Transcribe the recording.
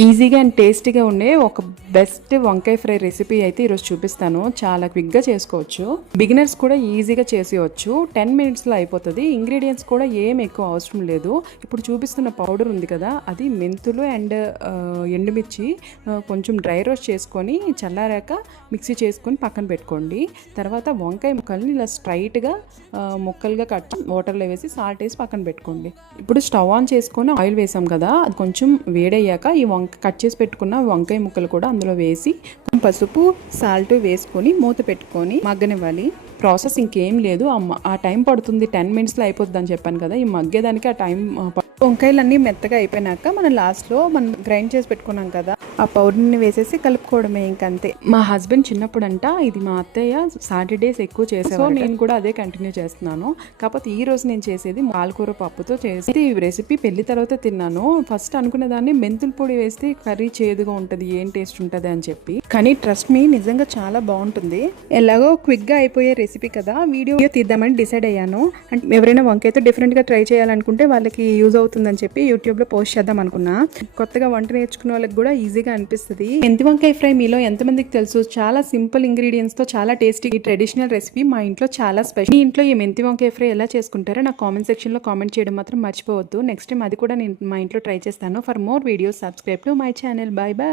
ఈజీగా అండ్ టేస్టీగా ఉండే ఒక బెస్ట్ వంకాయ ఫ్రై రెసిపీ అయితే ఈరోజు చూపిస్తాను. చాలా క్విక్గా చేసుకోవచ్చు, బిగినర్స్ కూడా ఈజీగా చేసేయచ్చు. 10 మినిట్స్లో అయిపోతుంది. ఇంగ్రీడియంట్స్ కూడా ఏం ఎక్కువ అవసరం లేదు. ఇప్పుడు చూపిస్తున్న పౌడర్ ఉంది కదా, అది మెంతులు అండ్ ఎండుమిర్చి కొంచెం డ్రై రోస్ట్ చేసుకొని చల్లారాక మిక్సీ చేసుకొని పక్కన పెట్టుకోండి. తర్వాత వంకాయ ముక్కల్ని ఇలా స్ట్రైట్గా ముక్కలుగా కట్ వాటర్లో వేసి సాల్ట్ వేసి పక్కన పెట్టుకోండి. ఇప్పుడు స్టవ్ ఆన్ చేసుకొని ఆయిల్ వేసాం కదా, అది కొంచెం వేడయ్యాక ఈ కట్ చేసి పెట్టుకున్న వంకాయ ముక్కలు కూడా అందులో వేసి పసుపు సాల్ట్ వేసుకొని మూత పెట్టుకొని మగ్గనివ్వాలి. ప్రాసెస్ ఇంకేం లేదు, ఆ టైం పడుతుంది. 10 మినిట్స్లో అయిపోతుంది అని చెప్పాను కదా. ఈ మగ్గేదానికి ఆ టైం. వంకాయలన్నీ మెత్తగా అయిపోయినాక మనం లాస్ట్లో మనం గ్రైండ్ చేసి పెట్టుకున్నాం కదా, ఆ పౌడర్ని వేసేసి కలుపుకోవడమే, ఇంకంతే. మా హస్బెండ్ చిన్నప్పుడు అంట ఇది మా అత్తయ్య సాటర్డేస్ ఎక్కువ చేసేవారు. నేను కూడా అదే కంటిన్యూ చేస్తున్నాను. కాకపోతే ఈ రోజు నేను చేసేది పాలకూర పప్పుతో చేసి ఈ రెసిపీ పెళ్లి తర్వాత తిన్నాను. ఫస్ట్ అనుకునేదాన్ని మెంతుల పొడి వేస్తే కర్రీ చేదుగా ఉంటుంది, ఏం టేస్ట్ ఉంటుంది అని చెప్పి. కానీ ట్రస్ట్ మీ, నిజంగా చాలా బాగుంటుంది. ఎలాగో క్విక్గా అయిపోయే రెసిపీ కదా, వీడియో తీద్దామని డిసైడ్ అయ్యాను. అంటే ఎవరైనా వంకాయతో డిఫరెంట్గా ట్రై చేయాలనుకుంటే వాళ్ళకి యూజ్ అవుతుందని చెప్పి యూట్యూబ్లో పోస్ట్ చేద్దాం అనుకున్నా. కొత్తగా వంట నేర్చుకునే వాళ్ళకి కూడా ఈజీగా అనిపిస్తుంది. మెంతి వంకాయ ఫ్రై మీలో ఎంతమందికి తెలుసు? చాలా సింపుల్ ఇంగ్రీడియంట్స్ తో చాలా టేస్టీ ట్రెడిషనల్ రెసిపీ. మా ఇంట్లో చాలా స్పెషల్. మీ ఇంట్లో ఈ మెంతి వంకాయ ఫ్రై ఎలా చేసుకుంటారో నాకు కామెంట్ సెక్షన్ లో కామెంట్ చేయడం మాత్రం మర్చిపోవద్దు. నెక్స్ట్ టైం అది కూడా నేను మా ఇంట్లో ట్రై చేస్తాను. For more videos subscribe to my channel. By by.